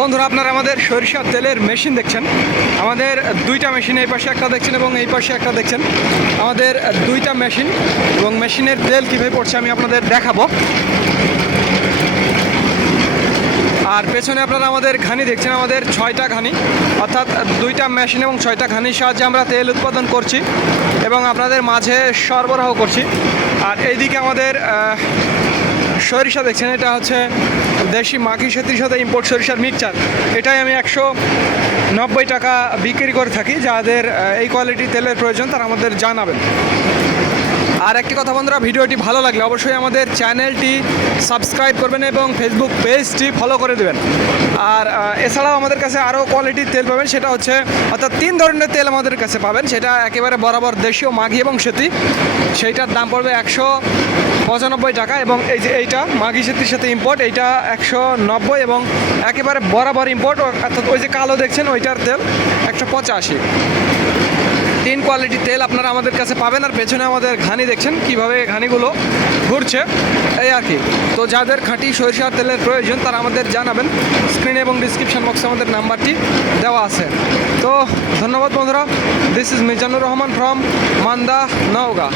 বন্ধুরা, আপনারা আমাদের সরিষার তেলের মেশিন দেখছেন। আমাদের দুইটা মেশিন, এই পাশে একটা দেখছেন এবং এই পাশে একটা দেখছেন। আমাদের দুইটা মেশিন এবং মেশিনের তেল কীভাবে পড়ছে আমি আপনাদের দেখাবো। আর পেছনে আপনারা আমাদের ঘানি দেখছেন, আমাদের 6টা ঘানি, অর্থাৎ দুইটা মেশিন এবং 6টা ঘানির সাহায্যে আমরা তেল উৎপাদন করছি এবং আপনাদের মাঝে সরবরাহ করছি। আর এইদিকে আমাদের সরিষা দেখছেন, এটা হচ্ছে দেশি মাখি সেতির সাথে ইম্পোর্ট সরিষার মিক্সচার। এটাই আমি 190 টাকা বিক্রি করে থাকি। যাদের এই কোয়ালিটির তেলের প্রয়োজন তারা আমাদের জানাবেন। আর একটি কথা বন্ধুরা, ভিডিওটি ভালো লাগলে অবশ্যই আমাদের চ্যানেলটি সাবস্ক্রাইব করবেন এবং ফেসবুক পেজটি ফলো করে দেবেন। আর এছাড়াও আমাদের কাছে আরও কোয়ালিটির তেল পাবেন, সেটা হচ্ছে অর্থাৎ 3 ধরনের তেল আমাদের কাছে পাবেন। সেটা একেবারে বরাবর দেশীয় মাঘি এবং সেতি, সেইটার দাম পড়বে 195 টাকা। এবং এই যে এইটা মাঘি সেতির সাথে ইম্পোর্ট, এইটা 190 এবং একেবারে বরাবর ইম্পোর্ট, অর্থাৎ ওই যে কালো দেখছেন ওইটার তেল 185। 3 কোয়ালিটির তেল আপনারা আমাদের কাছে পাবেন। আর পেছনে আমাদের ঘানি দেখছেন কীভাবে ঘানিগুলো ঘুরছে, এই আর কি। তো যাদের খাঁটি সরিষার তেলের প্রয়োজন তারা আমাদের জানাবেন। স্ক্রিনে এবং ডিসক্রিপশন বক্সে আমাদের নাম্বারটি দেওয়া আছে। তো ধন্যবাদ বন্ধুরা। This is Mizanur Rahman from Manda, Naogaon.